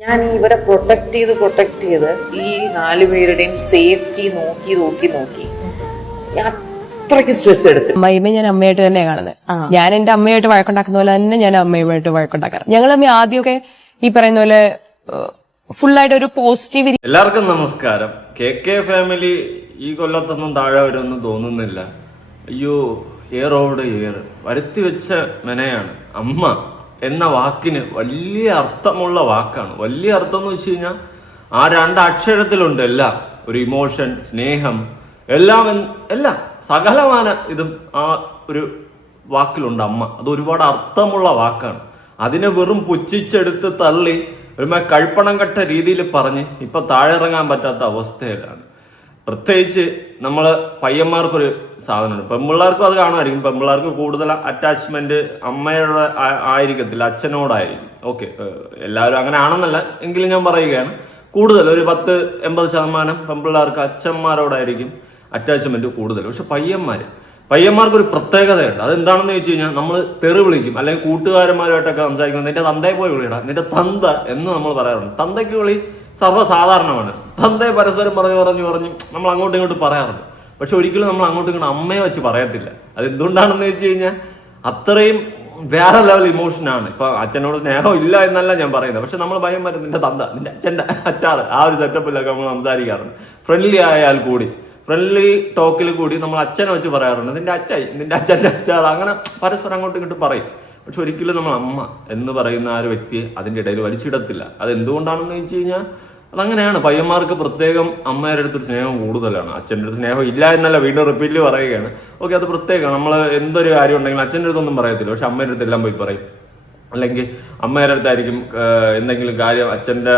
ഞാൻ ഇവരെ പ്രൊട്ടക്ട് ചെയ്ത് ഈ 4 പേരുടെയും സേഫ്റ്റി നോക്കി അത്രയ്ക്ക് സ്ട്രെസ് എടുത്തു. അമ്മയുമേ ഞാൻ അമ്മയായിട്ട് തന്നെ കാണുന്നത്. ഞാൻ എന്റെ അമ്മയായിട്ട് വഴക്കുണ്ടാക്കുന്ന പോലെ തന്നെ ഞാൻ അമ്മയുമായിട്ട് വഴക്കുണ്ടാക്കാറ്. ഞങ്ങൾ അമ്മ ആദ്യമൊക്കെ ഈ പറയുന്ന പോലെ ഫുള്ളായിട്ട് ഒരു പോസിറ്റീവ്. എല്ലാവർക്കും നമസ്കാരം. കെ ഫാമിലി ഈ കൊല്ലത്തൊന്നും താഴെ വരുമെന്ന് തോന്നുന്നില്ല. അയ്യോ, ഇയർ ഓവർ ഇയർ വരുത്തി വെച്ച മെനയാണ്. അമ്മ എന്ന വാക്കിന് വലിയ അർത്ഥമുള്ള വാക്കാണ്. വലിയ അർത്ഥം എന്ന് വെച്ച് കഴിഞ്ഞാൽ ആ 2 അക്ഷരത്തിലുണ്ട് എല്ലാം. ഒരു ഇമോഷൻ, സ്നേഹം, എല്ലാം സകലമാന ഇതും ആ ഒരു വാക്കിലുണ്ട് അമ്മ. അത് ഒരുപാട് അർത്ഥമുള്ള വാക്കാണ്. അതിനെ വെറും പുച്ഛിച്ചെടുത്ത് തള്ളി ഒരുമാ കഴുപ്പണം കെട്ട രീതിയിൽ പറഞ്ഞ് ഇപ്പൊ താഴെ ഇറങ്ങാൻ പറ്റാത്ത അവസ്ഥയിലാണ്. പ്രത്യേകിച്ച് നമ്മള് പയ്യന്മാർക്കൊരു സാധനമുണ്ട്. പെൺപിള്ളേർക്കും അത് കാണുമായിരിക്കും. പെൺപിള്ളേർക്ക് കൂടുതൽ അറ്റാച്ച്മെന്റ് അമ്മയുടെ ആയിരിക്കത്തില്ല, അച്ഛനോടായിരിക്കും. ഓക്കെ, എല്ലാവരും അങ്ങനെ ആണെന്നല്ല, എങ്കിലും ഞാൻ പറയുകയാണ്. കൂടുതൽ ഒരു 10-80% പെൺപിള്ളേർക്ക് അച്ഛന്മാരോടായിരിക്കും അറ്റാച്ച്മെന്റ് കൂടുതൽ. പക്ഷെ പയ്യന്മാർക്കൊരു പ്രത്യേകതയുണ്ട്. അതെന്താണെന്ന് ചോദിച്ചു കഴിഞ്ഞാൽ നമ്മൾ തെറി വിളിക്കും, അല്ലെങ്കിൽ കൂട്ടുകാരന്മാരുമായിട്ടൊക്കെ സംസാരിക്കുമ്പോൾ നിന്റെ തന്തയെ പോയി വിളിയിടാം, നിന്റെ തന്ത എന്ന് നമ്മൾ പറയാറുണ്ട്. തന്തയ്ക്ക് വിളി സർവ്വസാധാരണമാണ്. തന്തയെ പരസ്പരം പറഞ്ഞു നമ്മൾ അങ്ങോട്ടും ഇങ്ങോട്ടും പറയാറുണ്ട്. പക്ഷെ ഒരിക്കലും നമ്മൾ അങ്ങോട്ടും ഇങ്ങോട്ടും അമ്മയെ വെച്ച് പറയത്തില്ല. അതെന്തുകൊണ്ടാണെന്ന് വെച്ച് കഴിഞ്ഞാൽ അത്രയും വേറെ ലെവൽ ഇമോഷനാണ്. ഇപ്പൊ അച്ഛനോട് സ്നേഹം ഇല്ല എന്നല്ല ഞാൻ പറയുന്നത്. പക്ഷെ നമ്മൾ ഭയം വരും, നിന്റെ തന്ത, നിന്റെ അച്ഛൻ്റെ അച്ചാറ്, ആ ഒരു സെറ്റപ്പിലൊക്കെ നമ്മൾ സംസാരിക്കാറുണ്ട്. ഫ്രണ്ട്ലി ആയാൽ കൂടി, ഫ്രണ്ട്ലി ടോക്കിൽ കൂടി നമ്മൾ അച്ഛനെ വെച്ച് പറയാറുണ്ട്. നിന്റെ അച്ഛൻ്റെ അച്ചാർ, അങ്ങനെ പരസ്പരം അങ്ങോട്ടും ഇങ്ങോട്ടും പറയും. പക്ഷെ ഒരിക്കലും നമ്മൾ അമ്മ എന്ന് പറയുന്ന ആ ഒരു വ്യക്തിയെ അതിൻ്റെ ഇടയിൽ വലിച്ചിടത്തില്ല. അത് എന്തുകൊണ്ടാണെന്ന് വെച്ച് കഴിഞ്ഞാൽ അതങ്ങനെയാണ്. പയ്യന്മാർക്ക് പ്രത്യേകം അമ്മയുടെ അടുത്തൊരു സ്നേഹം കൂടുതലാണ്. അച്ഛൻ്റെ അടുത്ത് സ്നേഹം ഇല്ല എന്നല്ല, വീണ്ടും റിപ്പീറ്റിൽ പറയുകയാണ്. ഓക്കെ, അത് പ്രത്യേകം. നമ്മൾ എന്തൊരു കാര്യം ഉണ്ടെങ്കിലും അച്ഛൻ്റെ അടുത്തൊന്നും പറയത്തില്ല, പക്ഷെ അമ്മയുടെ അടുത്ത് എല്ലാം പോയി പറയും. അല്ലെങ്കിൽ അമ്മയുടെ അടുത്തായിരിക്കും എന്തെങ്കിലും കാര്യം അച്ഛൻ്റെ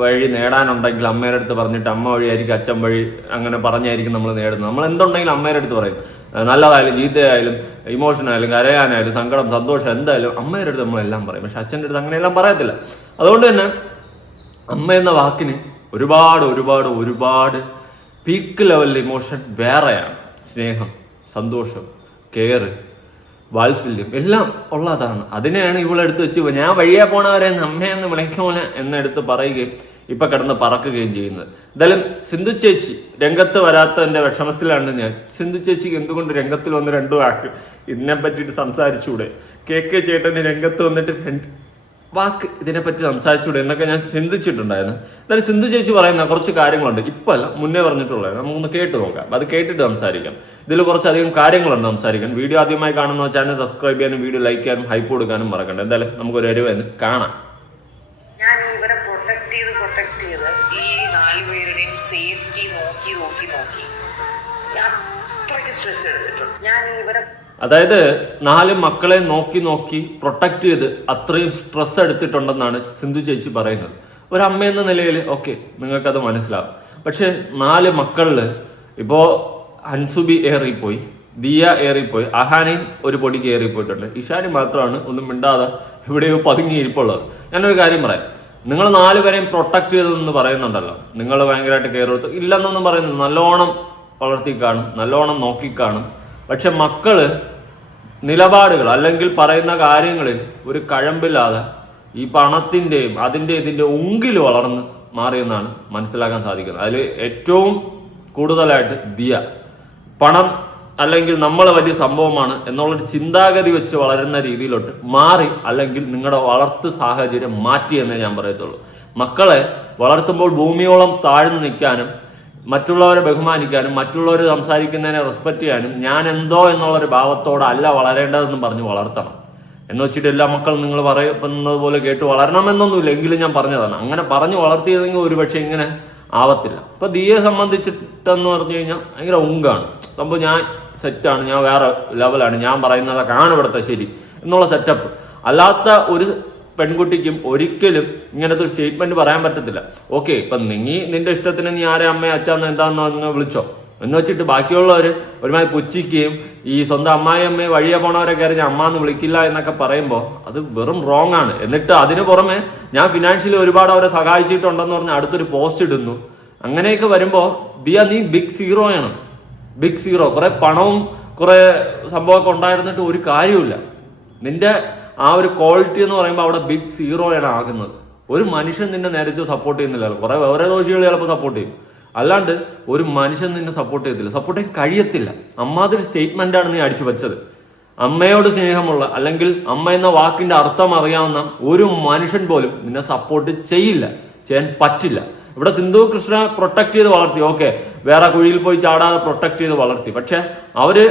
വഴി നേടാനുണ്ടെങ്കിൽ അമ്മയുടെ അടുത്ത് പറഞ്ഞിട്ട് അമ്മ വഴിയായിരിക്കും അച്ഛൻ വഴി അങ്ങനെ പറഞ്ഞായിരിക്കും നമ്മൾ നേടുന്നത്. നമ്മൾ എന്തുണ്ടെങ്കിലും അമ്മയുടെ അടുത്ത് പറയും. നല്ലതായാലും ചീത്തയായാലും ഇമോഷനായാലും കരയാനായാലും സങ്കടം സന്തോഷം എന്തായാലും അമ്മയുടെ അടുത്ത് നമ്മളെല്ലാം പറയും. പക്ഷെ അച്ഛൻ്റെ അടുത്ത് അങ്ങനെയെല്ലാം പറയത്തില്ല. അതുകൊണ്ട് തന്നെ അമ്മ എന്ന വാക്കിന് ഒരുപാട് പീക്ക് ലെവലിൽ ഇമോഷൻ വേറെയാണ്. സ്നേഹം, സന്തോഷം, കെയർ, വാത്സല്യം എല്ലാം ഉള്ളതാണ്. അതിനെയാണ് ഇവളെടുത്ത് വെച്ച് ഞാൻ വഴിയെ പോണവരെ അമ്മയെന്ന് വിളിക്കോനെ എന്നെടുത്ത് പറയുകയും ഇപ്പൊ കിടന്ന് പറക്കുകയും ചെയ്യുന്നത്. എന്തായാലും സിന്ധു ചേച്ചി രംഗത്ത് വരാത്തതിന്റെ വിഷമത്തിലാണ് ഞാൻ. സിന്ധു ചേച്ചിക്ക് എന്തുകൊണ്ട് രംഗത്തിൽ വന്ന് 2 വാക്ക് ഇതിനെ പറ്റിയിട്ട് സംസാരിച്ചൂടെ? കെ ചേട്ടന് രംഗത്ത് വന്നിട്ട് 2 വാക്ക് ഇതിനെപ്പറ്റി സംസാരിച്ചൂടെ എന്നൊക്കെ ഞാൻ ചിന്തിച്ചിട്ടുണ്ടായിരുന്നു. എന്നാലും സിന്ധു ചേച്ചി പറയുന്ന കുറച്ച് കാര്യങ്ങളുണ്ട്. ഇപ്പൊ അല്ല, മുന്നേ പറഞ്ഞിട്ടുള്ളത്. നമുക്കൊന്ന് കേട്ട് നോക്കാം. അത് കേട്ടിട്ട് സംസാരിക്കാം. ഇതിൽ കുറച്ചധികം കാര്യങ്ങളുണ്ട് സംസാരിക്കാൻ. വീഡിയോ ആദ്യമായി കാണുന്ന ചാനൽ സബ്സ്ക്രൈബ് ചെയ്യാനും വീഡിയോ ലൈക്ക് ചെയ്യാനും ഹൈപ്പ് കൊടുക്കാനും മറക്കണ്ട. എന്തായാലും നമുക്കൊരു വരുവെന്ന് കാണാം. ഞാൻ ഇവരെ പ്രൊട്ടക്ട് ചെയ്ത് ഈ 4 പേരുടെയും സേഫ്റ്റി നോക്കി അത്രയ്ക്ക് സ്ട്രെസ് എടുത്തിട്ടുണ്ട്. ഞാൻ ഇവരെ അതായത് 4 മക്കളെ നോക്കി പ്രൊട്ടക്ട് ചെയ്ത് അത്രയും സ്ട്രെസ് എടുത്തിട്ടുണ്ടെന്നാണ് സിന്ധു ചേച്ചി പറയുന്നത്. ഒരു അമ്മ എന്ന നിലയിൽ ഓക്കെ, നിങ്ങൾക്കത് മനസ്സിലാവും. പക്ഷെ 4 മക്കളിൽ ഇപ്പോൾ ഹൻസുബി ഏറിപ്പോയി, ദിയ ഏറിപ്പോയി, അഹാനയും ഒരു പൊടിക്ക് ഏറിപ്പോയിട്ടുണ്ട്. ഇഷാനി മാത്രമാണ് ഒന്നും മിണ്ടാതെ എവിടെയോ പതുങ്ങിയിരിപ്പുള്ളത്. ഞാനൊരു കാര്യം പറയാം. നിങ്ങൾ 4 പേരെയും പ്രൊട്ടക്ട് ചെയ്തതെന്ന് പറയുന്നുണ്ടല്ലോ, നിങ്ങൾ ഭയങ്കരമായിട്ട് കെയർ കൊടുത്തു ഇല്ലെന്നൊന്നും പറയുന്നു. നല്ലോണം വളർത്തി കാണും, നല്ലോണം നോക്കിക്കാണും. പക്ഷെ മക്കള് നിലപാടുകൾ അല്ലെങ്കിൽ പറയുന്ന കാര്യങ്ങളിൽ ഒരു കഴമ്പില്ലാതെ ഈ പണത്തിൻ്റെയും ഇതിൻ്റെ ഉങ്കിൽ വളർന്ന് മാറിയെന്നാണ് മനസ്സിലാക്കാൻ സാധിക്കുന്നത്. അതിൽ ഏറ്റവും കൂടുതലായിട്ട് ദിയ പണം അല്ലെങ്കിൽ നമ്മൾ വലിയ സംഭവമാണ് എന്നുള്ളൊരു ചിന്താഗതി വെച്ച് വളരുന്ന രീതിയിലോട്ട് മാറി, അല്ലെങ്കിൽ നിങ്ങളുടെ വളർത്തു സാഹചര്യം മാറ്റി എന്നേ ഞാൻ പറയത്തുള്ളൂ. മക്കളെ വളർത്തുമ്പോൾ ഭൂമിയോളം താഴ്ന്നു നിൽക്കാനും മറ്റുള്ളവരെ ബഹുമാനിക്കാനും മറ്റുള്ളവർ സംസാരിക്കുന്നതിനെ റെസ്പെക്ട് ചെയ്യാനും ഞാൻ എന്തോ എന്നുള്ളൊരു ഭാവത്തോടല്ല വളരേണ്ടതെന്ന് പറഞ്ഞ് വളർത്തണം. എന്ന് വെച്ചിട്ട് എല്ലാ മക്കളും നിങ്ങൾ പറയുന്നത് പോലെ കേട്ട് വളരണമെന്നൊന്നുമില്ല, എങ്കിലും ഞാൻ പറഞ്ഞതാണ്. അങ്ങനെ പറഞ്ഞ് വളർത്തിയതെങ്കിൽ ഒരുപക്ഷെ ഇങ്ങനെ ആവത്തില്ല. ഇപ്പൊ ദിയെ സംബന്ധിച്ചിട്ടെന്ന് പറഞ്ഞു കഴിഞ്ഞാൽ ഭയങ്കര ഉങ്കാണ് സംഭവം. ഞാൻ സെറ്റാണ്, ഞാൻ വേറെ ലെവലാണ്, ഞാൻ പറയുന്നതൊക്കെ ആണ് ഇവിടുത്തെ ശരി എന്നുള്ള സെറ്റപ്പ്. അല്ലാത്ത ഒരു പെൺകുട്ടിക്കും ഒരിക്കലും ഇങ്ങനത്തെ ഒരു സ്റ്റേറ്റ്മെന്റ് പറയാൻ പറ്റത്തില്ല. ഓക്കെ, ഇപ്പൊ നിന്റെ ഇഷ്ടത്തിന് നീ ആരെ അമ്മയെ അച്ഛന്ന് എന്താന്ന് വിളിച്ചോ എന്ന് വെച്ചിട്ട് ബാക്കിയുള്ളവർ ഒരുമാതിരി പുച്ഛിക്കുകയും ഈ സ്വന്തം അമ്മയെ വഴിയെ പോണവരെ കയറി ഞാൻ അമ്മ എന്ന് വിളിക്കില്ല എന്നൊക്കെ പറയുമ്പോൾ അത് വെറും റോങ് ആണ്. എന്നിട്ട് അതിന് പുറമെ ഞാൻ ഫിനാൻഷ്യലി ഒരുപാട് അവരെ സഹായിച്ചിട്ടുണ്ടെന്ന് പറഞ്ഞ് അടുത്തൊരു പോസ്റ്റ് ഇടുന്നു. അങ്ങനെയൊക്കെ വരുമ്പോൾ ദിയ, നീ ബിഗ് സീറോയാണ്. Big zero. കുറെ പണവും കുറെ സംഭവമൊക്കെ ഉണ്ടായിരുന്നിട്ട് ഒരു കാര്യമില്ല. നിന്റെ ആ ഒരു ക്വാളിറ്റി എന്ന് പറയുമ്പോൾ അവിടെ ബിഗ് സീറോയാണ് ആകുന്നത്. ഒരു മനുഷ്യൻ നിന്നെ നേരിച്ച് സപ്പോർട്ട് ചെയ്യുന്നില്ല. കുറെ വേറെ ദോഷികൾ ചിലപ്പോൾ സപ്പോർട്ട് ചെയ്യും, അല്ലാണ്ട് ഒരു മനുഷ്യൻ നിന്നെ സപ്പോർട്ട് ചെയ്യത്തില്ല, സപ്പോർട്ട് ചെയ്യാൻ കഴിയത്തില്ല. അമ്മാതിരി സ്റ്റേറ്റ്മെന്റാണ് നീ അടിച്ചു വെച്ചത്. അമ്മയോട് സ്നേഹമുള്ള അല്ലെങ്കിൽ അമ്മ എന്ന വാക്കിന്റെ അർത്ഥം അറിയാവുന്ന ഒരു മനുഷ്യൻ പോലും നിന്നെ സപ്പോർട്ട് ചെയ്യില്ല, ചെയ്യാൻ പറ്റില്ല. ഇവിടെ സിന്ധു കൃഷ്ണ പ്രൊട്ടക്ട് ചെയ്ത് വളർത്തി, ഓക്കെ, വേറെ കുഴിയിൽ പോയി ചാടാതെ പ്രൊട്ടക്ട് ചെയ്ത് വളർത്തി. പക്ഷെ അവര്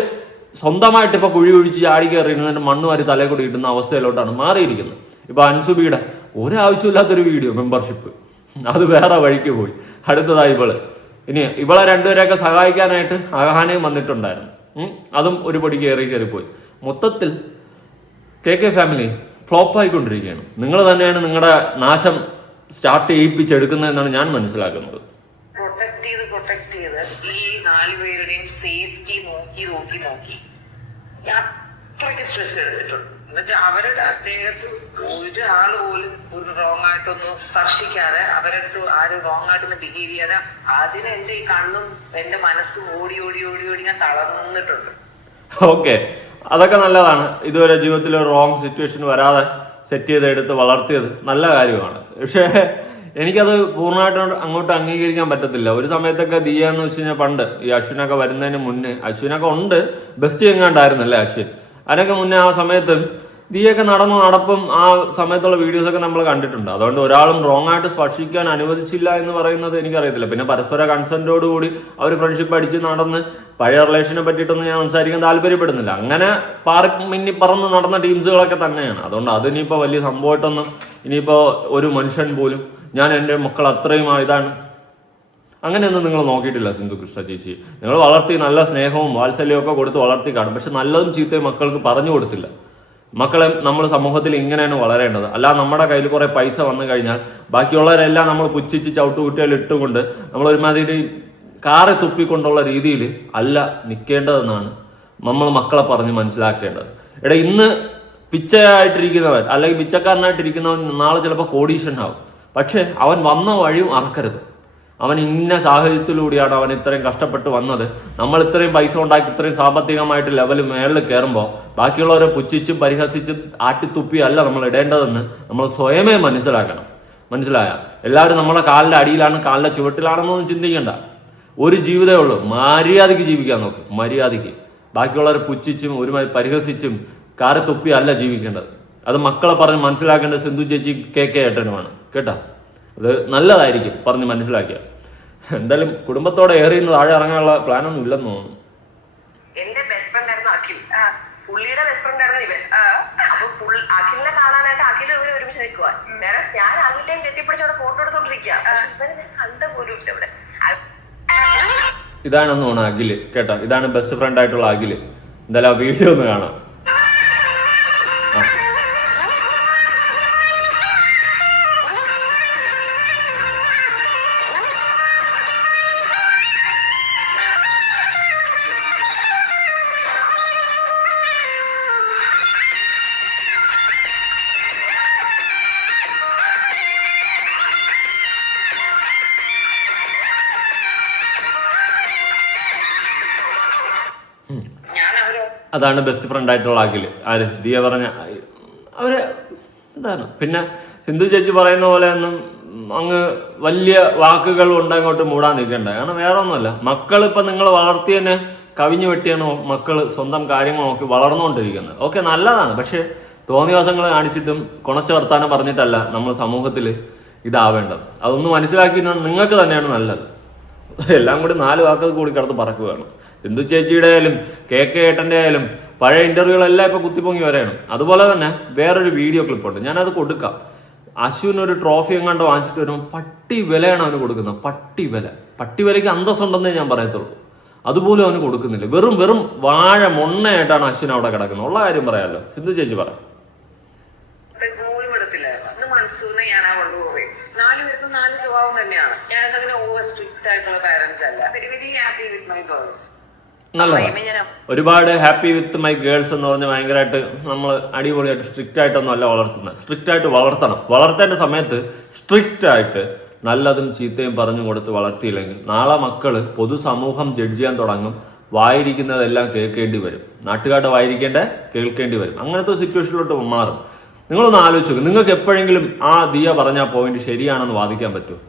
സ്വന്തമായിട്ട് ഇപ്പൊ കുഴി ഒഴിച്ച് ചാടി കയറിയിരുന്നിട്ട് മണ്ണ് വാരി തലേ കൂടി ഇടുന്ന അവസ്ഥയിലോട്ടാണ് മാറിയിരിക്കുന്നത്. ഇപ്പൊ അൻസുബിയുടെ ഒരാവശ്യമില്ലാത്തൊരു വീഡിയോ മെമ്പർഷിപ്പ്, അത് വേറെ വഴിക്ക് പോയി. അടുത്തതായി ഇനി ഇവളെ രണ്ടുപേരെയൊക്കെ സഹായിക്കാനായിട്ട് അഹാനയും വന്നിട്ടുണ്ടായിരുന്നു, അതും ഒരു പടി കയറിപ്പോയി. മൊത്തത്തിൽ കെ ഫാമിലി ഫ്ലോപ്പ് ആയിക്കൊണ്ടിരിക്കുകയാണ്. നിങ്ങൾ തന്നെയാണ് നിങ്ങളുടെ നാശം സ്റ്റാർട്ട് ചെയ്യിപ്പിച്ചെടുക്കുന്നതെന്നാണ് ഞാൻ മനസ്സിലാക്കുന്നത്. പ്രൊട്ടക്ട് ചെയ്ത് ഈ 4 പേരുടെയും സേഫ്റ്റി നോക്കി അത്രയ്ക്ക് സ്ട്രെസ് എടുത്തിട്ടുണ്ട്. എന്നുവെച്ചാൽ അവരുടെ ദേഹത്ത് ഒരാൾ പോലും ഒരു റോങ് ആയിട്ടൊന്നും സ്പർശിക്കാതെ, അവരടുത്ത് ആരും റോങ് ആയിട്ടൊന്നും ബിഹേവ് ചെയ്യാതെ, അതിന് എന്റെ ഈ കണ്ണും എന്റെ മനസ്സും ഓടി ഞാൻ തളർന്നിട്ടുണ്ട്. ഓക്കെ, അതൊക്കെ നല്ലതാണ്. ഇതുവരെ ജീവിതത്തിൽ ഒരു റോങ് സിറ്റുവേഷൻ വരാതെ സെറ്റ് ചെയ്തെടുത്ത് വളർത്തിയത് നല്ല കാര്യമാണ്. പക്ഷേ എനിക്കത് പൂർണ്ണമായിട്ട് അങ്ങോട്ട് അംഗീകരിക്കാൻ പറ്റത്തില്ല. ഒരു സമയത്തൊക്കെ ദിയ എന്ന് വെച്ച് കഴിഞ്ഞാൽ പണ്ട് ഈ അശ്വിനൊക്കെ വരുന്നതിന് മുന്നേ, അശ്വിനൊക്കെ ഉണ്ട്, ബെസ്റ്റ് എങ്ങാണ്ടായിരുന്നല്ലേ അശ്വിൻ, അതിനൊക്കെ മുന്നേ ആ സമയത്ത് ദിയൊക്കെ നടപ്പും ആ സമയത്തുള്ള വീഡിയോസൊക്കെ നമ്മൾ കണ്ടിട്ടുണ്ട്. അതുകൊണ്ട് ഒരാളും റോങ് ആയിട്ട് സ്പർശിക്കാൻ അനുവദിച്ചില്ല എന്ന് പറയുന്നത് എനിക്കറിയത്തില്ല. പിന്നെ പരസ്പര കൺസെന്റോടുകൂടി അവർ ഫ്രണ്ട്ഷിപ്പ് അടിച്ച് നടന്ന് പഴയ റിലേഷനെ പറ്റിയിട്ടൊന്നും ഞാൻ സംസാരിക്കാൻ താല്പര്യപ്പെടുന്നില്ല. അങ്ങനെ മിന്നി പറന്ന് നടന്ന ടീംസുകളൊക്കെ തന്നെയാണ്. അതുകൊണ്ട് അതിനിപ്പോൾ വലിയ സംഭവമായിട്ടൊന്നും ഇനിയിപ്പോൾ ഒരു മനുഷ്യൻ പോലും ഞാൻ എൻ്റെ മക്കൾ അത്രയും ഇതാണ് അങ്ങനെയൊന്നും നിങ്ങൾ നോക്കിയിട്ടില്ല. സിന്ധു കൃഷ്ണ ചേച്ചി, നിങ്ങൾ വളർത്തി നല്ല സ്നേഹവും വാത്സല്യവും ഒക്കെ കൊടുത്ത് വളർത്തി കാണും. പക്ഷെ നല്ലതും ചീത്തയും മക്കൾക്ക് പറഞ്ഞു കൊടുത്തില്ല. മക്കളെ നമ്മൾ സമൂഹത്തിൽ ഇങ്ങനെയാണ് വളരേണ്ടത്. അല്ല നമ്മുടെ കയ്യിൽ കുറെ പൈസ വന്നു കഴിഞ്ഞാൽ ബാക്കിയുള്ളവരെല്ലാം നമ്മൾ പുച്ഛിച്ച് ചവിട്ടുകുട്ടികൾ ഇട്ടുകൊണ്ട് നമ്മൾ ഒരുമാതിരി കാറി തുപ്പിക്കൊണ്ടുള്ള രീതിയിൽ അല്ല നിൽക്കേണ്ടതെന്നാണ് നമ്മൾ മക്കളെ പറഞ്ഞ് മനസ്സിലാക്കേണ്ടത്. എടാ, ഇന്ന് പിച്ചയായിട്ടിരിക്കുന്നവൻ അല്ലെങ്കിൽ പിച്ചക്കാരനായിട്ടിരിക്കുന്നവൻ നാളെ ചിലപ്പോൾ കോടീശ്വരനാവും. പക്ഷെ അവൻ വന്ന വഴിയും അറക്കരുത്. അവൻ ഇന്ന സാഹചര്യത്തിലൂടെയാണ് അവൻ ഇത്രയും കഷ്ടപ്പെട്ട് വന്നത്. നമ്മൾ ഇത്രയും പൈസ ഉണ്ടാക്കി ഇത്രയും സാമ്പത്തികമായിട്ട് ലെവൽ മേളിൽ കയറുമ്പോൾ ബാക്കിയുള്ളവരെ പുച്ഛിച്ചും പരിഹസിച്ചും ആട്ടിത്തുപ്പിയല്ല നമ്മൾ ഇടേണ്ടതെന്ന് നമ്മൾ സ്വയമേ മനസ്സിലാക്കണം. മനസ്സിലായ? എല്ലാവരും നമ്മുടെ കാലിൻ്റെ അടിയിലാണ്, കാലിൻ്റെ ചുവട്ടിലാണെന്നൊന്നും ചിന്തിക്കേണ്ട. ഒരു ജീവിതമേ ഉള്ളൂ, മര്യാദയ്ക്ക് ജീവിക്കാൻ നോക്ക്. മര്യാദയ്ക്ക് ബാക്കിയുള്ളവരെ പുച്ഛിച്ചും ഒരുമാതിരി പരിഹസിച്ചും കാറി തുപ്പിയല്ല ജീവിക്കേണ്ടത്. അത് മക്കളെ പറഞ്ഞ് മനസ്സിലാക്കേണ്ടത് സിന്ധു ചേച്ചി കെ ഏട്ടനുമാണ് കേട്ടോ. അത് നല്ലതായിരിക്കും പറഞ്ഞ് മനസ്സിലാക്കിയ. എന്തായാലും കുടുംബത്തോടെ ഏറിയുന്ന താഴെ ഇറങ്ങാനുള്ള പ്ലാനൊന്നും ഇല്ലെന്ന് തോന്നുന്നു. എന്റെ ബെസ്റ്റ് ഫ്രണ്ട് ആയിരുന്നു അഖിൽ, പുള്ളിയുടെ ബെസ്റ്റ് ഫ്രണ്ട് ആയിരുന്നു ഇവൻ. അപ്പൊ അഖിലിനെ കാണാനായിട്ട് അഖിൽ ഇവര് ഒരുമിച്ച് നിൽക്കുക. നേരെ ഞാൻ അഖിലിനെയും കെട്ടിപ്പിടിച്ചവിടെ ഫോട്ടോ എടുത്തോണ്ടിരിക്കുക. ഇവരെ ഞാൻ കണ്ട പോലും ഇല്ല ഇവിടെ. ഇതാണെന്ന് തോന്നുന്നു അഖില് കേട്ടോ. ഇതാണ് ബെസ്റ്റ് ഫ്രണ്ട് ആയിട്ടുള്ള അഖില്. എന്തായാലും ആ വീഡിയോ ഒന്ന് കാണാം. അതാണ് ബെസ്റ്റ് ഫ്രണ്ട് ആയിട്ടുള്ള അഖില്. ആര്? ദിയ പറഞ്ഞ അവര് എന്താണ്. പിന്നെ സിന്ധു ചേച്ചി പറയുന്ന പോലെ ഒന്നും അങ്ങ് വലിയ വാക്കുകൾ കൊണ്ടങ്ങോട്ട് മൂടാൻ നിൽക്കണ്ട. കാരണം വേറെ ഒന്നുമല്ല, മക്കൾ ഇപ്പം നിങ്ങൾ വളർത്തിയതിനെ കവിഞ്ഞു വെട്ടിയാണ് മക്കൾ സ്വന്തം കാര്യങ്ങൾ നോക്കി വളർന്നുകൊണ്ടിരിക്കുന്നത്. ഓക്കെ, നല്ലതാണ്. പക്ഷെ തോന്നിവാസങ്ങൾ കാണിച്ചിട്ടും കുണച്ച വർത്താനം പറഞ്ഞിട്ടല്ല നമ്മൾ സമൂഹത്തിൽ ഇതാവേണ്ടത്. അതൊന്ന് മനസ്സിലാക്കി നിങ്ങൾക്ക് തന്നെയാണ് നല്ലത്. എല്ലാം കൂടി 4 വാക്കുകൾ കൂടി കിടന്ന് പറക്കുകയാണ്. സിന്ധു ചേച്ചിയുടെ ആയാലും കെ ഏട്ടൻ്റെ ആയാലും പഴയ ഇന്റർവ്യൂകളെല്ലാം ഇപ്പൊ കുത്തിപ്പൊങ്ങി വരെയാണ്. അതുപോലെ തന്നെ വേറൊരു വീഡിയോ ക്ലിപ്പുണ്ട്, ഞാനത് കൊടുക്കാം. അശ്വിനൊരു ട്രോഫി എങ്ങാണ്ട് വാങ്ങിച്ചിട്ട് വരുമ്പോൾ പട്ടി വിലയാണ് അവന് കൊടുക്കുന്നത്. പട്ടി വിലയ്ക്ക് അന്തസ്സുണ്ടെന്നേ ഞാൻ പറയത്തുള്ളൂ. അതുപോലും അവന് കൊടുക്കുന്നില്ല. വെറും വാഴ മൊണ്ണയായിട്ടാണ് അശ്വിൻ അവിടെ കിടക്കുന്നത്. ഉള്ള കാര്യം പറയാമല്ലോ. സിന്ധു ചേച്ചി പറ. സ്വഭാവം തന്നെയാണ്. ഞാനതങ്ങനെ ഓവർ സ്ട്രിക്റ്റ് ആയിട്ടുള്ള പാരന്റ്സ് അല്ല. Very very happy with my girls. നല്ലതാണ്. ഒരുപാട് ഹാപ്പി വിത്ത് മൈ ഗേൾസ് എന്ന് പറഞ്ഞ് ഭയങ്കരമായിട്ട് നമ്മൾ അടിപൊളിയായിട്ട് സ്ട്രിക്റ്റ് ആയിട്ടൊന്നും അല്ല വളർത്തുന്നത്. സ്ട്രിക്റ്റ് ആയിട്ട് വളർത്തണം. വളർത്തേണ്ട സമയത്ത് സ്ട്രിക്റ്റ് ആയിട്ട് നല്ലതും ചീത്തയും പറഞ്ഞു കൊടുത്ത് വളർത്തിയില്ലെങ്കിൽ നാളെ മക്കള് പൊതുസമൂഹം ജഡ്ജ് ചെയ്യാൻ തുടങ്ങും. വായിരിക്കുന്നതെല്ലാം കേൾക്കേണ്ടി വരും. നാട്ടുകാരുടെ വായിരിക്കേണ്ട കേൾക്കേണ്ടി വരും. അങ്ങനത്തെ സിറ്റുവേഷനിലോട്ട് മാറും. നിങ്ങളൊന്ന് ആലോചിച്ച് നോക്ക്. നിങ്ങൾക്ക് എപ്പോഴെങ്കിലും ആ ദിയ പറഞ്ഞ പോയിന്റ് ശരിയാണെന്ന് വാദിക്കാൻ പറ്റുമോ?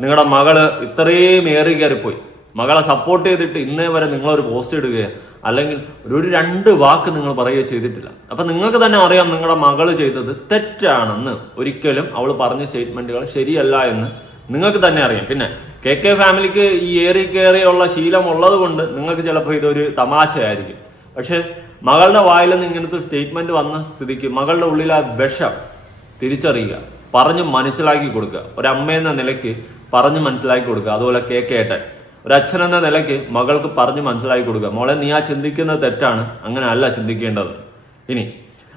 നിങ്ങളുടെ മകള് ഇത്രയും ഏറി കയറിപ്പോയി, മകളെ സപ്പോർട്ട് ചെയ്തിട്ട് ഇന്നേ വരെ നിങ്ങളൊരു പോസ്റ്റ് ഇടുകയോ അല്ലെങ്കിൽ ഒരു 2 വാക്ക് നിങ്ങൾ പറയുകയോ ചെയ്തിട്ടില്ല. അപ്പൊ നിങ്ങൾക്ക് തന്നെ അറിയാം നിങ്ങളുടെ മകള് ചെയ്തത് തെറ്റാണെന്ന്. ഒരിക്കലും അവൾ പറഞ്ഞ സ്റ്റേറ്റ്മെന്റുകൾ ശരിയല്ല എന്ന് നിങ്ങൾക്ക് തന്നെ അറിയാം. പിന്നെ KK ഫാമിലിക്ക് ഈ ഏറി കയറിയുള്ള ശീലം ഉള്ളത് കൊണ്ട് നിങ്ങൾക്ക് ചിലപ്പോൾ ഇതൊരു തമാശയായിരിക്കും. പക്ഷെ മകളുടെ വായിൽ നിന്ന് ഇങ്ങനത്തെ സ്റ്റേറ്റ്മെന്റ് വന്ന സ്ഥിതിക്ക് മകളുടെ ഉള്ളിൽ ആ വിഷം തിരിച്ചറിയുക, പറഞ്ഞ് മനസ്സിലാക്കി കൊടുക്കുക. ഒരമ്മയെന്ന നിലയ്ക്ക് പറഞ്ഞ് മനസ്സിലാക്കി കൊടുക്കുക. അതുപോലെ KK ഏട്ടൻ ഒരച്ഛൻ എന്ന നിലയ്ക്ക് മകൾക്ക് പറഞ്ഞ് മനസ്സിലാക്കി കൊടുക്കുക, മോളെ നീ ആ ചിന്തിക്കുന്നത് തെറ്റാണ്, അങ്ങനെ അല്ല ചിന്തിക്കേണ്ടത്. ഇനി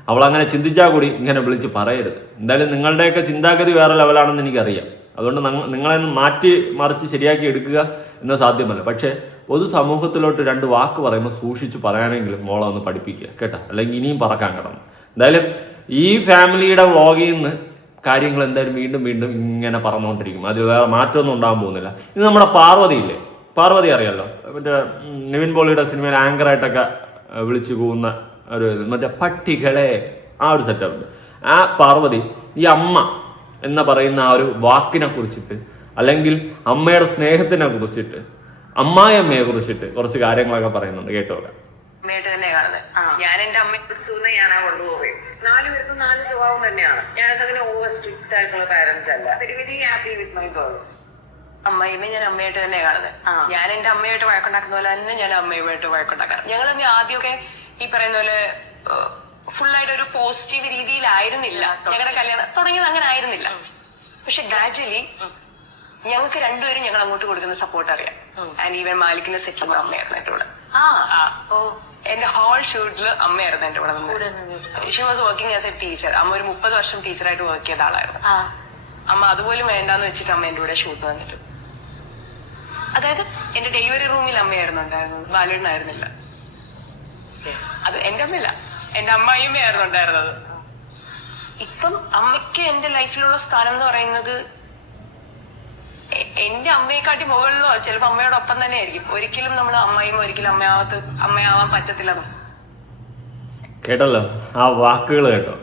അവൾ അങ്ങനെ ചിന്തിച്ചാൽ കൂടി ഇങ്ങനെ വിളിച്ച് പറയരുത്. എന്തായാലും നിങ്ങളുടെയൊക്കെ ചിന്താഗതി വേറെ ലെവലാണെന്ന് എനിക്കറിയാം. അതുകൊണ്ട് നിങ്ങളെ മാറ്റി മറിച്ച് ശരിയാക്കി എടുക്കുക എന്ന് സാധ്യമല്ല. പക്ഷേ പൊതുസമൂഹത്തിലോട്ട് 2 വാക്ക് പറയുമ്പോൾ സൂക്ഷിച്ച് പറയാനെങ്കിലും മോളെ ഒന്ന് പഠിപ്പിക്കുക കേട്ടോ, അല്ലെങ്കിൽ ഇനിയും പറക്കാൻ കിടന്നു. എന്തായാലും ഈ ഫാമിലിയുടെ വ്ളോഗിൽ നിന്ന് കാര്യങ്ങൾ എന്തായാലും വീണ്ടും വീണ്ടും ഇങ്ങനെ പറഞ്ഞുകൊണ്ടിരിക്കും. അതിൽ വേറെ മാറ്റമൊന്നും ഉണ്ടാകാൻ പോകുന്നില്ല. ഇത് നമ്മുടെ പാർവതി ഇല്ലേ, പാർവതി അറിയാലോ, മറ്റേ നിവിൻ പോളിയുടെ സിനിമയിൽ ആങ്കറായിട്ടൊക്കെ വിളിച്ചു പോകുന്ന ഒരു മറ്റേ പട്ടികളെ ആ ഒരു സെറ്റപ്പ്. ആ പാർവതി ഈ അമ്മ എന്ന് പറയുന്ന ആ ഒരു വാക്കിനെ കുറിച്ചിട്ട് അല്ലെങ്കിൽ അമ്മയുടെ സ്നേഹത്തിനെ കുറിച്ചിട്ട് അമ്മായിയമ്മയെ കുറിച്ചിട്ട് കുറച്ച് കാര്യങ്ങളൊക്കെ പറയുന്നുണ്ട്. കേട്ടോക്കെ. അമ്മയായിട്ട് തന്നെ കാണുന്നത്. ഞാൻ എന്റെ അമ്മയെ കുറിച്ച് ഞാനാ കൊണ്ടുപോയി. 4 പേർക്കും 4 സ്വഭാവം തന്നെയാണ്. ഞാനങ്ങനെ ഓവർ സ്ട്രിക്റ്റ് ആയിട്ടുള്ള പാരന്റ്സ് അല്ല. Very very happy with my girls. അമ്മയമ്മ ഞാൻ അമ്മയായിട്ട് തന്നെ കാണുന്നത്. ഞാൻ എന്റെ അമ്മയായിട്ട് വഴക്കുണ്ടാക്കുന്ന പോലെ തന്നെ ഞാൻ അമ്മയുമായിട്ട് വഴക്കുണ്ടാക്കാറ്. ഞങ്ങൾ ആദ്യമൊക്കെ ഈ പറയുന്ന പോലെ ഫുള്ളായിട്ട് ഒരു പോസിറ്റീവ് രീതിയിലായിരുന്നില്ല. ഞങ്ങളുടെ കല്യാണം തുടങ്ങിയത് അങ്ങനെ ആയിരുന്നില്ല. പക്ഷെ ഗ്രാജുവലി ഞങ്ങൾക്ക് രണ്ടുപേരും ഞങ്ങൾ അങ്ങോട്ട് കൊടുക്കുന്ന സപ്പോർട്ട് അറിയാം. ആൻഡ് ഈവൻ മാലിക്കിന്റെ സെറ്റിൽ അമ്മയായിരുന്നു എന്റെ കൂടെ. എന്റെ ഹോൾ ഷൂട്ടില് അമ്മയായിരുന്നു എന്റെ കൂടെ. She was working as A teacher. അമ്മ ഒരു 30 വർഷം ടീച്ചറായിട്ട് വർക്ക് ചെയ്ത ആളായിരുന്നു. അമ്മ അതുപോലും വേണ്ടാന്ന് വെച്ചിട്ട് അമ്മ എന്റെ കൂടെ ഷൂട്ട് വന്നിട്ട്, അതായത് എന്റെ ഡെലിവറി റൂമിൽ അമ്മയായിരുന്നു ഉണ്ടായിരുന്നത്, ബാലുണ്ണായിരുന്നില്ല. അത് എന്റെ അമ്മയല്ല, എന്റെ അമ്മായിയമ്മയായിരുന്നു ഉണ്ടായിരുന്നത്. ഇപ്പം അമ്മയ്ക്ക് എന്റെ ലൈഫിലുള്ള സ്ഥാനം എന്ന് പറയുന്നത് എന്റെ അമ്മയെക്കാട്ടി മുകളിലോ ചിലപ്പോ അമ്മയോടൊപ്പം തന്നെ ആയിരിക്കും. ഒരിക്കലും നമ്മൾ അമ്മയും ഒരിക്കലും അമ്മയാവാൻ പറ്റത്തില്ല. കേട്ടല്ലോ ആ വാക്കുകൾ, കേട്ടോ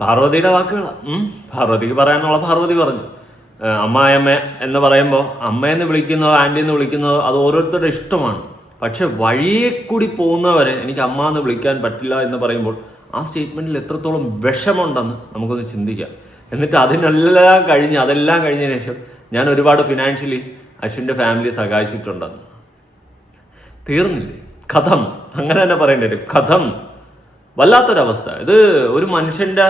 പാർവതിയുടെ വാക്കുകളാ. പാർവതിക്ക് പറയാനുള്ള പാർവതി പറഞ്ഞു. അമ്മായിയമ്മ എന്ന് പറയുമ്പോൾ അമ്മയെന്ന് വിളിക്കുന്നതോ ആന്റി എന്ന് വിളിക്കുന്നതോ അത് ഓരോരുത്തരുടെ ഇഷ്ടമാണ്. പക്ഷെ വഴിയെ കൂടി പോകുന്നവരെ എനിക്ക് അമ്മ എന്ന് വിളിക്കാൻ പറ്റില്ല എന്ന് പറയുമ്പോൾ ആ സ്റ്റേറ്റ്മെന്റിൽ എത്രത്തോളം വിഷമുണ്ടെന്ന് നമുക്കൊന്ന് ചിന്തിക്കാം. എന്നിട്ട് അതെല്ലാം കഴിഞ്ഞതിന് ശേഷം ഞാൻ ഒരുപാട് ഫിനാൻഷ്യലി അശ്വിൻ്റെ ഫാമിലിയെ സഹായിച്ചിട്ടുണ്ടെന്ന്. തീർന്നില്ലേ കഥം? അങ്ങനെ തന്നെ പറയേണ്ടി വരും. കഥം വല്ലാത്തൊരവസ്ഥ. ഇത് ഒരു മനുഷ്യന്റെ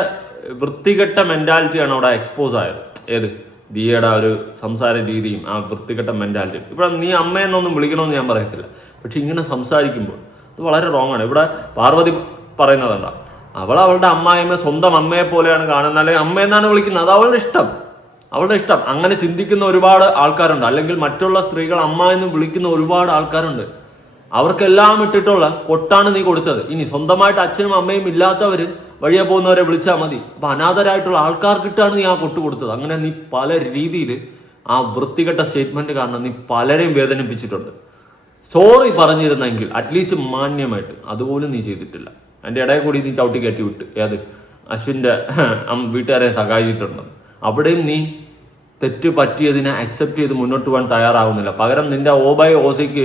വൃത്തികെട്ട മെന്റാലിറ്റിയാണ് അവിടെ എക്സ്പോസ് ആയത്. ഏത് ദിയയുടെ ഒരു സംസാര രീതിയും ആ വൃത്തികെട്ട മെന്റാലിറ്റിയും. ഇവിടെ നീ അമ്മയെന്നൊന്നും വിളിക്കണമെന്ന് ഞാൻ പറയത്തില്ല, പക്ഷെ ഇങ്ങനെ സംസാരിക്കുമ്പോൾ അത് വളരെ റോങ് ആണ്. ഇവിടെ പാർവതി പറയുന്നതല്ല, അവളുടെ അമ്മായിയമ്മ സ്വന്തം അമ്മയെ പോലെയാണ് കാണുന്നത്, അല്ലെങ്കിൽ അമ്മയെന്നാണ് വിളിക്കുന്നത്. അത് അവളുടെ ഇഷ്ടം. അങ്ങനെ ചിന്തിക്കുന്ന ഒരുപാട് ആൾക്കാരുണ്ട്. അല്ലെങ്കിൽ മറ്റുള്ള സ്ത്രീകൾ അമ്മ എന്ന് വിളിക്കുന്ന ഒരുപാട് ആൾക്കാരുണ്ട്. അവർക്കെല്ലാം ഇട്ടിട്ടുള്ള കൊട്ടാണ് നീ കൊടുത്തത്. ഇനി സ്വന്തമായിട്ട് അച്ഛനും അമ്മയും ഇല്ലാത്തവര് വഴിയെ പോകുന്നവരെ വിളിച്ചാൽ മതി. അപ്പൊ അനാഥരായിട്ടുള്ള ആൾക്കാർക്കിട്ടാണ് നീ ആ കൊട്ട് കൊടുത്തത്. അങ്ങനെ നീ പല രീതിയിൽ ആ വൃത്തികെട്ട സ്റ്റേറ്റ്മെന്റ് കാരണം നീ പലരെയും വേദനിപ്പിച്ചിട്ടുണ്ട്. സോറി പറഞ്ഞിരുന്നെങ്കിൽ അറ്റ്ലീസ്റ്റ് മാന്യമായിട്ട്, അതുപോലും നീ ചെയ്തിട്ടില്ല. എൻ്റെ ഇടയിൽ കൂടി നീ ചവിട്ടി കയറ്റി വിട്ട് ഏത് അശ്വിൻ്റെ വീട്ടുകാരെ സഹായിച്ചിട്ടുണ്ട്. അവിടെയും നീ തെറ്റ് പറ്റിയതിനെ അക്സെപ്റ്റ് ചെയ്ത് മുന്നോട്ട് പോകാൻ തയ്യാറാവുന്നില്ല. പകരം നിന്റെ OBOC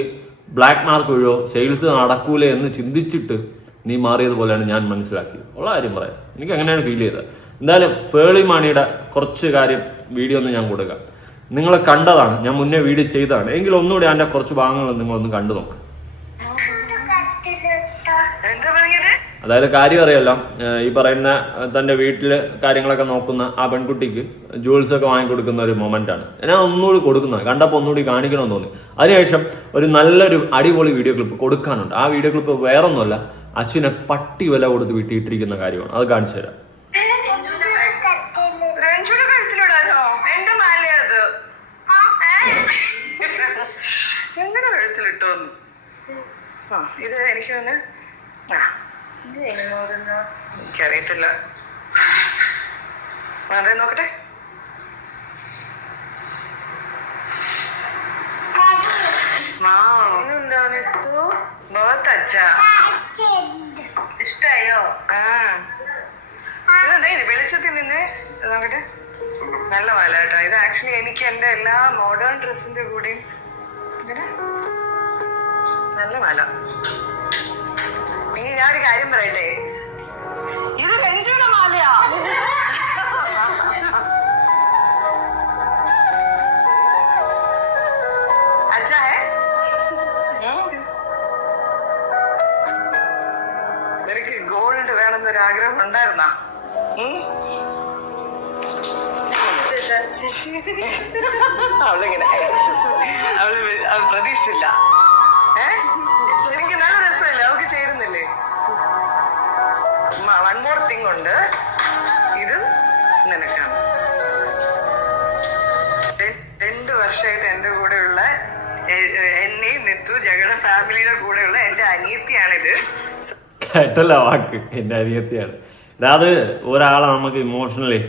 ബ്ലാക്ക് മാർക്ക് വീഴോ, സെയിൽസ് നടക്കൂലേ എന്ന് ചിന്തിച്ചിട്ട് നീ മാറിയതുപോലെയാണ് ഞാൻ മനസ്സിലാക്കിയത്. ഉള്ള കാര്യം പറയാം, എനിക്ക് അങ്ങനെയാണ് ഫീൽ ചെയ്തത്. എന്തായാലും പേളി മാണിയുടെ കുറച്ച് കാര്യം വീഡിയോ ഒന്ന് ഞാൻ കൊടുക്കാം. നിങ്ങൾ കണ്ടതാണ്, ഞാൻ മുന്നേ വീഡിയോ ചെയ്തതാണ്. എങ്കിലും ഒന്നുകൂടി അതിൻ്റെ കുറച്ച് ഭാഗങ്ങൾ നിങ്ങളൊന്ന് കണ്ടു നോക്ക്. അതായത് കാര്യം അറിയാലോ, ഈ പറയുന്ന തൻ്റെ വീട്ടിൽ കാര്യങ്ങളൊക്കെ നോക്കുന്ന ആ പെൺകുട്ടിക്ക് ജുവൽസ് ഒക്കെ വാങ്ങിക്കൊടുക്കുന്ന ഒരു മൊമെന്റ് ആണ്. ഞാൻ ഒന്നുകൂടി കൊടുക്കുന്നത് കണ്ടപ്പോൾ ഒന്നുകൂടി കാണിക്കണമെന്ന് തോന്നി. അതിനുശേഷം ഒരു നല്ലൊരു അടിപൊളി വീഡിയോ ക്ലിപ്പ് കൊടുക്കാനുണ്ട്. ആ വീഡിയോ ക്ലിപ്പ് വേറൊന്നുമല്ല, അശ്വിനെ പട്ടി വില കൊടുത്ത് വീട്ടിയിട്ടിരിക്കുന്ന കാര്യമാണ്. അത് കാണിച്ചു തരാം. ഇത് എനിക്ക് എനിക്കറിയത്തില്ല. അതെ നോക്കട്ടെ. ഇഷ്ടായോ? വെളിച്ചത്തിൽ നിന്നെ നോക്കട്ടെ. നല്ല മാല കേട്ടോ. ഇത് ആക്ച്വലി എനിക്ക് എന്റെ എല്ലാ മോഡേൺ ഡ്രസ്സിന്റെ കൂടെയും നല്ല മാല. ഇനി ഞാനൊരു കാര്യം പറയട്ടെ, ഇത് രഞ്ജിയുടെ മാലയാ. അച്ഛാ നിനക്ക് ഗോൾഡ് വേണമെന്നൊരു ആഗ്രഹം ഉണ്ടായിരുന്നാ? അവളിങ്ങനെ അവള് പ്രതീക്ഷിച്ചില്ല. എനിക്ക് നല്ല രസമില്ല, അവൾക്ക് ചേരുന്നില്ലേ? വൺ മോർ തിങ് ഉണ്ട്, ഇത് നിനക്കാണ്. 2 വർഷമായിട്ട് എന്റെ കൂടെയുള്ള എന്നെയും നിത്തു ഞങ്ങളുടെ ഫാമിലിയുടെ കൂടെയുള്ള എന്റെ അനിയത്തിയാണിത്. കേട്ടല്ല വാക്ക്, എൻ്റെ അനിയത്തിയാണ്. അത് ഒരാളെ നമുക്ക് ഇമോഷണലി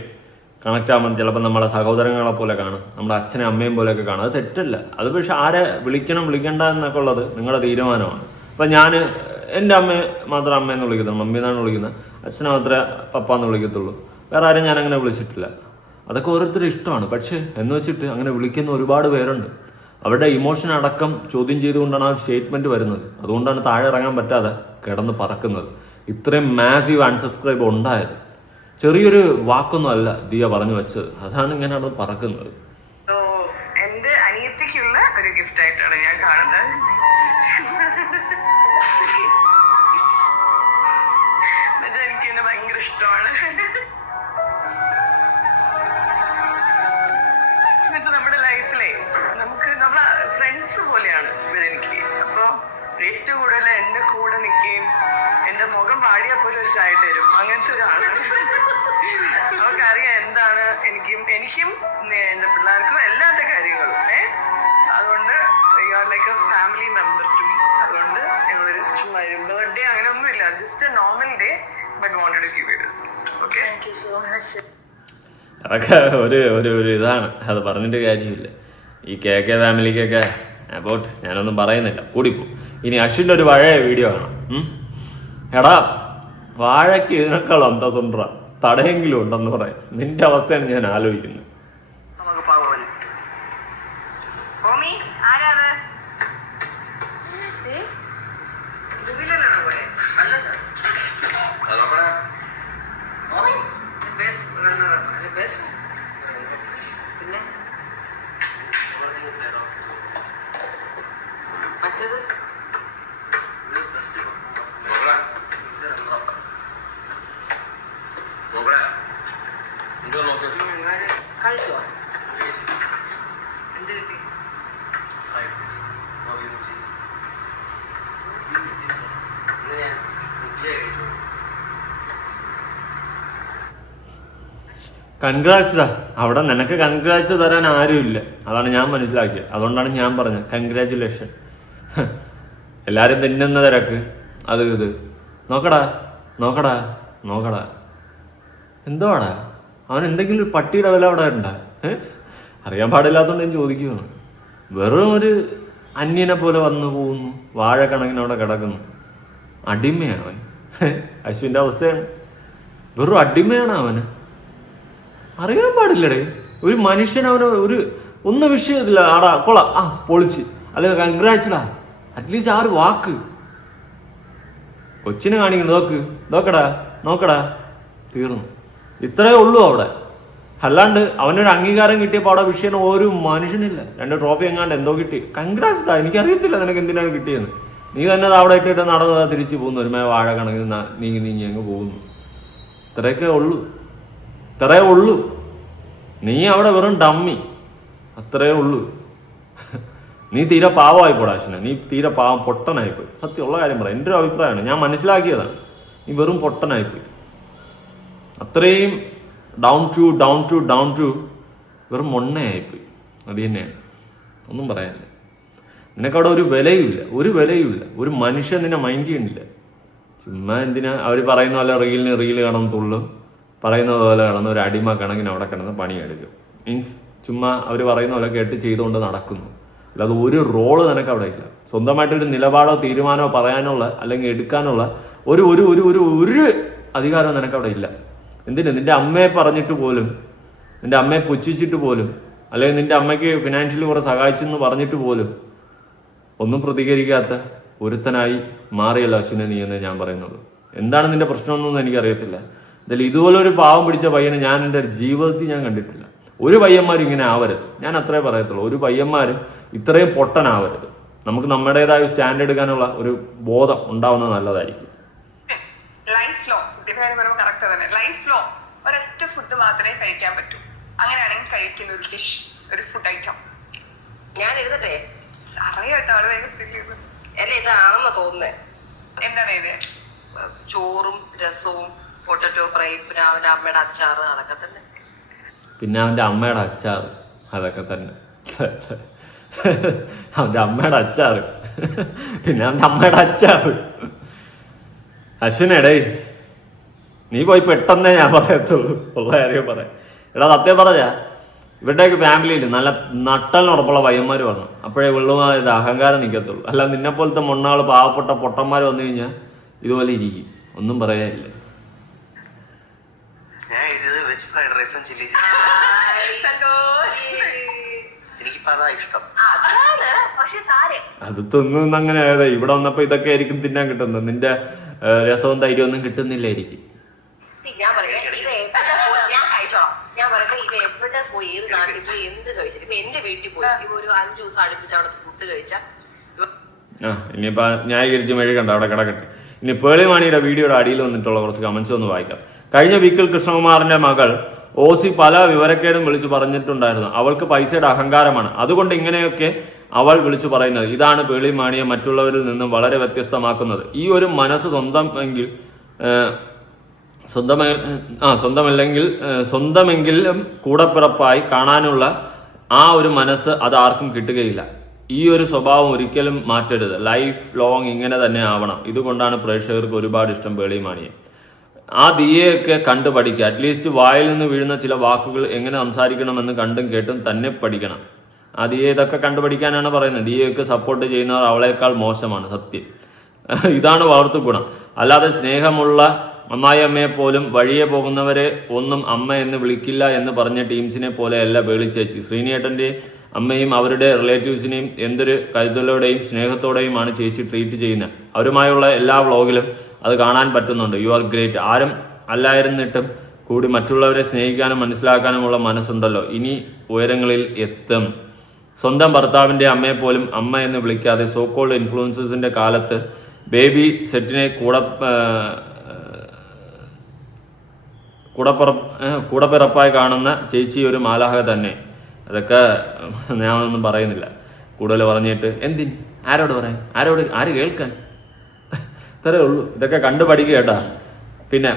കണക്റ്റ് ആകുമ്പോൾ ചിലപ്പോൾ നമ്മളെ സഹോദരങ്ങളെ പോലെ കാണും, നമ്മുടെ അച്ഛനും അമ്മയും പോലെയൊക്കെ കാണും. അത് തെറ്റല്ല. അത് പക്ഷെ ആരെ വിളിക്കണം വിളിക്കണ്ട എന്നൊക്കെ ഉള്ളത് നിങ്ങളുടെ തീരുമാനമാണ്. അപ്പം ഞാൻ എൻ്റെ അമ്മയെ മാത്രം അമ്മയെന്ന് വിളിക്കത്തുള്ളൂ, മമ്മി എന്നാണ് വിളിക്കുന്നത്. അച്ഛനെ മാത്രമേ പപ്പ എന്ന് വിളിക്കത്തുള്ളൂ. വേറെ ആരും ഞാനങ്ങനെ വിളിച്ചിട്ടില്ല. അതൊക്കെ ഓരോരുത്തരും ഇഷ്ടമാണ്. പക്ഷേ എന്ന് വെച്ചിട്ട് അങ്ങനെ വിളിക്കുന്ന ഒരുപാട് പേരുണ്ട്. അവരുടെ ഇമോഷൻ അടക്കം ചോദ്യം ചെയ്തുകൊണ്ടാണ് ആ സ്റ്റേറ്റ്മെൻറ്റ് വരുന്നത്. അതുകൊണ്ടാണ് താഴെ ഇറങ്ങാൻ പറ്റാതെ കിടന്ന് പറക്കുന്നത്. ഇത്രയും മാസീവ് അൺസബ്സ്ക്രൈബ് ഉണ്ടായത് ചെറിയൊരു വാക്കൊന്നും അല്ല ദിയ പറഞ്ഞു വെച്ചത്. അതാണ് ഇങ്ങനെ അത് പറക്കുന്നത്. എന്റെ അനിയത്തിക്കുള്ള ഒരു ഗിഫ്റ്റ് ആയിട്ടാണ് ഞാൻ കാണുന്നത്. എനിക്ക് എന്നെ ഭയങ്കര ഇഷ്ടമാണ്. നമ്മുടെ ലൈഫിലെ നമുക്ക് നമ്മളെ ഫ്രണ്ട്സ് പോലെയാണ് ഇവരെനിക്ക്. അപ്പൊ ഏറ്റവും കൂടുതൽ എന്റെ കൂടെ നിൽക്കുകയും എന്റെ മുഖം വാടിയാൽ പോലും ഒരു ചായ തരും, അങ്ങനത്തെ ഒരാളാണ്. അവർക്കറിയാം എന്താണ് എനിക്കും എന്റെ പിള്ളേർക്കും എല്ലാത്ത കാര്യങ്ങളും. അതുകൊണ്ട് you are like a family member to me. അതുകൊണ്ട് ഞങ്ങളൊരു ചുമ്മാ ബർത്ത്ഡേ അങ്ങനെ ഒന്നുമില്ല, just a normal day, but wanted to give you this. Okay, thank you so much. അതൊക്കെ ഒരു ഇതാണ്, അത് പറഞ്ഞിട്ട് കാര്യമില്ല. ഈ KK ഫാമിലിക്കൊക്കെ അബൌട്ട് ഞാനൊന്നും പറയുന്നില്ല, കൂടിപ്പോവും. ഇനി അശ്വിൻ്റെ ഒരു പഴയ വീഡിയോ കാണാം. എടാ വാഴയ്ക്ക് ഇതിനേക്കാൾ അന്തസ്സുണ്ട തടയെങ്കിലും ഉണ്ടെന്ന് പറയാം. നിന്റെ അവസ്ഥയാണ് ഞാൻ ആലോചിക്കുന്നത്. കൺഗ്രാറ്റ്സ്. അവിടെ നിനക്ക് കൺഗ്രാറ്റ്സ് തരാൻ ആരുമില്ല, അതാണ് ഞാൻ മനസ്സിലാക്കിയത്. അതുകൊണ്ടാണ് ഞാൻ പറഞ്ഞത് കൺഗ്രാറ്റുലേഷൻ. എല്ലാവരും തിന്നുന്ന തിരക്ക് അത് ഇത് നോക്കടാ നോക്കടാ നോക്കടാ. എന്തുവാടാ അവൻ എന്തെങ്കിലും ഒരു പട്ടിയുടെ വില അവിടെ ഉണ്ടാ? അറിയാൻ പാടില്ലാത്തതുകൊണ്ട് ഞാൻ ചോദിക്കുകയാണ്. വെറും ഒരു അന്യനെ പോലെ വന്നു പോകുന്നു, വാഴക്കണക്കിന് അവിടെ കിടക്കുന്നു. അടിമയാണ് അവൻ. അശ്വിൻ്റെ അവസ്ഥയാണ്, വെറും അടിമയാണ് അവന്. അറിയാൻ പാടില്ലടേ, ഒരു മനുഷ്യൻ അവന് ഒന്നും വിഷയത്തില്ല. ആടാ കൊള പൊളിച്ച് അല്ലെങ്കിൽ കൺഗ്രാറ്റ്സ്ഡാ, അറ്റ്ലീസ്റ്റ് ആ ഒരു വാക്ക് കൊച്ചിനെ കാണിക്കുന്നു. നോക്കടാ നോക്കടാ, തീർന്നു. ഇത്രയേ ഉള്ളൂ അവിടെ. അല്ലാണ്ട് അവനൊരു അംഗീകാരം കിട്ടിയപ്പോൾ അവിടെ വിഷയം ഒരു മനുഷ്യനില്ല. 2 ട്രോഫി എങ്ങാണ്ട് എന്തോ കിട്ടി. കൺഗ്രാറ്റ്സ്ഡാ, എനിക്കറിയത്തില്ല നിനക്ക് എന്തിനാണ് കിട്ടിയെന്ന്. നീ തന്നെ അവിടെ ഇട്ടിട്ട് നടന്നതാ തിരിച്ചു പോകുന്നു, ഒരുമേ വാഴ കണക്കിന് നീങ്ങി അങ്ങ് പോകുന്നു. ഇത്രയൊക്കെ ഉള്ളൂ. നീ അവിടെ വെറും ഡമ്മി, അത്രേ ഉള്ളൂ. നീ തീരെ പാവമായിപ്പോടാ അശ്വിനെ, നീ തീരെ പാവം പൊട്ടനായിപ്പോയി. സത്യമുള്ള കാര്യം പറയാം, എൻ്റെ ഒരു അഭിപ്രായമാണ്, ഞാൻ മനസ്സിലാക്കിയതാണ്. നീ വെറും പൊട്ടനായിപ്പോയി. അത്രയും ഡൗൺ ടു വെറും മൊണ്ണയായിപ്പോയി. അത് തന്നെയാണ്, ഒന്നും പറയാനില്ല. നിനക്കവിടെ ഒരു വിലയുമില്ല. ഒരു മനുഷ്യൻ നിന്നെ മൈൻഡ് ചെയ്യണില്ല. ചുമ്മാ എന്തിനാ അവർ പറയുന്ന പോലെ റീൽ കാണത്തുള്ളൂ, പറയുന്നത് പോലെ കിടന്ന് ഒരു അടിമ കണക്കിന് അവിടെ കിടന്ന് പണിയെടുക്കും. മീൻസ് ചുമ്മാ അവർ പറയുന്ന പോലെ കേട്ട് ചെയ്തുകൊണ്ട് നടക്കുന്നു. അല്ലാതെ ഒരു റോള് നിനക്ക് അവിടെ ഇല്ല. സ്വന്തമായിട്ടൊരു നിലപാടോ തീരുമാനമോ പറയാനുള്ള അല്ലെങ്കിൽ എടുക്കാനുള്ള ഒരു അധികാരം നിനക്കവിടെ ഇല്ല. എന്തിന് നിന്റെ അമ്മയെ പറഞ്ഞിട്ട് പോലും, നിന്റെ അമ്മയെ പുച്ഛിച്ചിട്ട് പോലും, അല്ലെങ്കിൽ നിന്റെ അമ്മയ്ക്ക് ഫിനാൻഷ്യലി കുറെ സഹായിച്ചെന്ന് പറഞ്ഞിട്ട് പോലും ഒന്നും പ്രതികരിക്കാത്ത ഒരുത്തനായി മാറിയല്ലോ അശ്വിനെ നീ എന്ന് ഞാൻ പറയുന്നുള്ളൂ. എന്താണ് നിന്റെ പ്രശ്നമൊന്നും എനിക്കറിയത്തില്ല. എന്തായാലും ഇതുപോലെ ഒരു പാവം പിടിച്ച പയ്യനെ ഞാൻ എൻ്റെ ജീവിതത്തിൽ ഞാൻ കണ്ടിട്ടില്ല. ഒരു പയ്യന്മാരും ഇങ്ങനെ ആവരുത്, ഞാൻ അത്രേ പറയത്തുള്ളൂ. ഒരു പയ്യന്മാരും ഇത്രയും പൊട്ടനാവരുത്. നമുക്ക് നമ്മുടേതായ സ്റ്റാൻഡ് എടുക്കാനുള്ള ഒരു ബോധം ഉണ്ടാവുന്നത് നല്ലതായിരിക്കും. ലൈഫ് ലോങ് ഫുഡിന്റെ കാര്യം പറയുമ്പോൾ കറക്റ്റ് തന്നെ. ലൈഫ് ലോങ് ഒരൊറ്റ ഫുഡ് മാത്രമേ കഴിക്കാൻ പറ്റൂ. അങ്ങനെയാണെങ്കിൽ കഴിക്കുന്ന ഒരു ഡിഷ്, ഒരു ഫുഡ് ഐറ്റം ഞാൻ എഴുതട്ടെ? അറിയാട്ടോ, അവള് വേഗം സ്കിൽ ചെയ്തു. അല്ല, ഇതാണെന്ന് തോന്നുന്നേ. എന്താണ് ഇത്? ചോറും രസവും പൊട്ടറ്റോ ഫ്രൈ, പിന്നെ അവന്റെ അമ്മയുടെ അച്ചാറ്, അതൊക്കെ തന്നെ. പിന്നെ അവൻ്റെ അമ്മയുടെ അച്ചാറ്, അതൊക്കെ തന്നെ. അവൻ്റെ അമ്മയുടെ അച്ചാറ്, പിന്നെ അവൻ്റെ അമ്മയുടെ അച്ചാറ്. അശ്വിനേടേ, നീ പോയി പെട്ടെന്നേ ഞാൻ പറയത്തുള്ളൂ, ഉള്ള കാര്യം പറയാം. എടാ സത്യം പറഞ്ഞാ ഇവരുടെയൊക്കെ ഫാമിലിയിൽ നല്ല നട്ടലിനുറപ്പുള്ള പയ്യന്മാർ വന്നു, അപ്പോഴേ വെള്ളമായത് അഹങ്കാരം നിൽക്കത്തുള്ളൂ. അല്ല നിന്നെ പോലത്തെ മൊണ്ണാൾ പാവപ്പെട്ട പൊട്ടന്മാർ വന്നു കഴിഞ്ഞാൽ ഇതുപോലെ ഇരിക്കും, ഒന്നും പറയാനില്ല. ഞാൻ എഴുതിയത് വെജ് ഫ്രൈഡ് റൈസും ചില്ലി എനിക്കിപ്പോ അതാ ഇഷ്ടം. പക്ഷെ താരെ അത് തിന്നുന്ന അങ്ങനെ ആയതാ. ഇവിടെ വന്നപ്പോ ഇതൊക്കെ ആയിരിക്കും തിന്നാൻ കിട്ടുന്നത്. നിന്റെ രസവും ധൈര്യം ഒന്നും കിട്ടുന്നില്ലായിരിക്കും. ഞാൻ പറയട്ടെ, ഇവ എവിടെ പോയി ഞാൻ കഴിച്ചോളാം. ഞാൻ പറയട്ടെ, ഇവ എവിടെ പോയി, ഏത് നാട്ടിൽ പോയി, എന്ത് കഴിച്ചിട്ട് ഇപ്പൊ എന്റെ വീട്ടിൽ പോയി ഇവ ഒരു 5 ദിവസം അടുപ്പിച്ച് അവിടുത്തെ ഫുഡ് കഴിച്ചാൽ ഇനിയിപ്പോ ന്യായീകരിച്ച് മെഴുകണ്ട, അവിടെ കിടക്കട്ടെ. ഇനി പേളിമാണിയുടെ വീഡിയോയുടെ അടിയിൽ വന്നിട്ടുള്ള കുറച്ച് കമന്റ്സ് ഒന്ന് വായിക്കാം. കഴിഞ്ഞ വീക്കിൽ കൃഷ്ണകുമാറിന്റെ മകൾ ഓസി പല വിവരക്കേടും വിളിച്ചു പറഞ്ഞിട്ടുണ്ടായിരുന്നു. അവൾക്ക് പൈസയുടെ അഹങ്കാരമാണ്, അതുകൊണ്ട് ഇങ്ങനെയൊക്കെ അവൾ വിളിച്ചു പറയുന്നത്. ഇതാണ് പേളിമാണിയെ മറ്റുള്ളവരിൽ നിന്നും വളരെ വ്യത്യസ്തമാക്കുന്നത്. ഈ ഒരു മനസ്സ് സ്വന്തമെങ്കിലും കൂടപ്പിറപ്പായി കാണാനുള്ള ആ ഒരു മനസ്സ് അത് ആർക്കും കിട്ടുകയില്ല. ഈ ഒരു സ്വഭാവം ഒരിക്കലും മാറ്റരുത്. ലൈഫ് ലോങ് ഇങ്ങനെ തന്നെ ആവണം. ഇതുകൊണ്ടാണ് പ്രേക്ഷകർക്ക് ഒരുപാട് ഇഷ്ടം പേളിമാണിയെ. ആ ദിയയൊക്കെ കണ്ടു പഠിക്കുക. അറ്റ്ലീസ്റ്റ് വായിൽ നിന്ന് വീഴുന്ന ചില വാക്കുകൾ എങ്ങനെ സംസാരിക്കണമെന്ന് കണ്ടും കേട്ടും തന്നെ പഠിക്കണം. ആ ദിയെ ഇതൊക്കെ കണ്ടുപഠിക്കാനാണ് പറയുന്നത്. ദിയയൊക്കെ സപ്പോർട്ട് ചെയ്യുന്നവർ അവളേക്കാൾ മോശമാണ്, സത്യം. ഇതാണ് വളർത്തു ഗുണം. അല്ലാതെ സ്നേഹമുള്ള അമ്മായിയമ്മയെ പോലും വഴിയെ പോകുന്നവരെ ഒന്നും അമ്മ എന്ന് വിളിക്കില്ല എന്ന് പറഞ്ഞ ടീംസിനെ പോലെയല്ല പേളിച്ചേച്ചി. ശ്രീനിയേട്ടൻ്റെയും അമ്മയും അവരുടെ റിലേറ്റീവ്സിനെയും എന്തൊരു കരുതലോടെയും സ്നേഹത്തോടെയുമാണ് ചേച്ചി ട്രീറ്റ് ചെയ്യുന്നത്. അവരുമായുള്ള എല്ലാ വ്ളോഗിലും അത് കാണാൻ പറ്റുന്നുണ്ട്. You are great. ആരും അല്ലായിരുന്നിട്ടും കൂടി മറ്റുള്ളവരെ സ്നേഹിക്കാനും മനസ്സിലാക്കാനുമുള്ള മനസ്സുണ്ടല്ലോ. ഇനി ഉയരങ്ങളിൽ എത്തും. സ്വന്തം ഭർത്താവിൻ്റെ അമ്മയെ പോലും അമ്മ എന്ന് വിളിക്കാതെ സോക്കോൾഡ് ഇൻഫ്ലുവൻസേഴ്സിൻ്റെ കാലത്ത് ബേബി സെറ്റിനെ കൂടപ്പിറപ്പായി കാണുന്ന ചേച്ചി ഒരു മാലാഹ തന്നെ. അതൊക്കെ ഞാനൊന്നും പറയുന്നില്ല. കൂടുതൽ പറഞ്ഞിട്ട് എന്തിന്, ആരോട് പറയാൻ, ആര് കേൾക്കാൻ, ഇത്രേ ഉള്ളൂ. ഇതൊക്കെ കണ്ടു പഠിക്കുക കേട്ടാ. പിന്നെ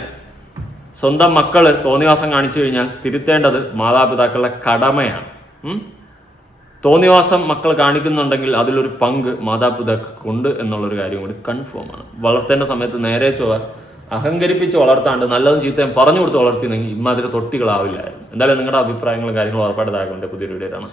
സ്വന്തം മക്കൾ തോന്നിവാസം കാണിച്ചു കഴിഞ്ഞാൽ തിരുത്തേണ്ടത് മാതാപിതാക്കളുടെ കടമയാണ്. തോന്നിവാസം മക്കൾ കാണിക്കുന്നുണ്ടെങ്കിൽ അതിലൊരു പങ്ക് മാതാപിതാക്കൾക്കുണ്ട് എന്നുള്ളൊരു കാര്യം കൂടി കൺഫേം ആണ്. വളർത്തേണ്ട സമയത്ത് നേരെ ചൊവ്വ അഹങ്കരിപ്പിച്ച് വളർത്താണ്ട് നല്ലതും ചീത്തയും പറഞ്ഞു കൊടുത്ത് വളർത്തിയെങ്കിൽ ഇമ്മാതിരി തൊട്ടികളാവില്ലായിരുന്നു. എന്തായാലും നിങ്ങളുടെ അഭിപ്രായങ്ങളും കാര്യങ്ങളും ഉറപ്പായിട്ട് താഴെ പുതിയൊരു വീഡിയോ ആണ്.